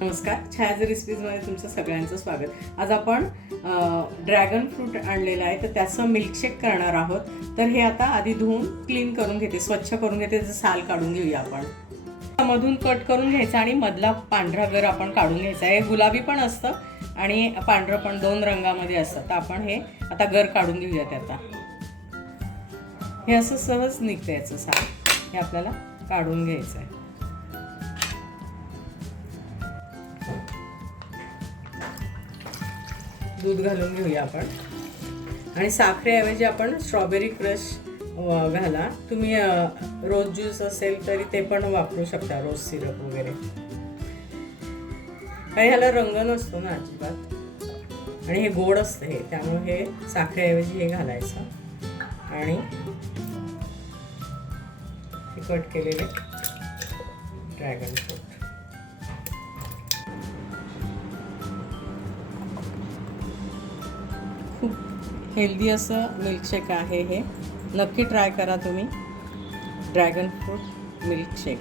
नमस्कार, छायाज रेसिपीजमध्ये तुमचं सगळ्यांचं स्वागत. आज आपण ड्रॅगन फ्रूट आणलेलं आहे, तर त्याचं मिल्कशेक करणार आहोत. तर हे आता आधी धुवून क्लीन करून घेते, स्वच्छ करून घेते, त्याचं साल काढून घेऊया आपण. मधून कट करून घ्यायचं आणि मधला पांढरा गर आपण काढून घ्यायचा. हे गुलाबी पण असतं आणि पांढरं पण, दोन रंगामध्ये असतं. तर आपण हे आता गर काढून घेऊयात. आता हे असं सहज निघतं याचं साल, हे आपल्याला काढून घ्यायचं आहे. दूध घालून घेऊया आपण आणि साखरेऐवजी आपण स्ट्रॉबेरी क्रश घाला. तुम्ही रोज ज्यूस असेल तरी ते पण वापरू शकता, रोज सिरप वगैरे. आणि ह्याला रंग नसतो ना अजिबात, आणि हे गोड असतं हे, त्यामुळे हे साखरेऐवजी हे घालायचं. आणि हे कट केलेले ड्रॅगन फ्रूट. खूप हेल्दी असं मिल्कशेक आहे हे, नक्की ट्राय करा तुम्ही. Dragon fruit milkshake.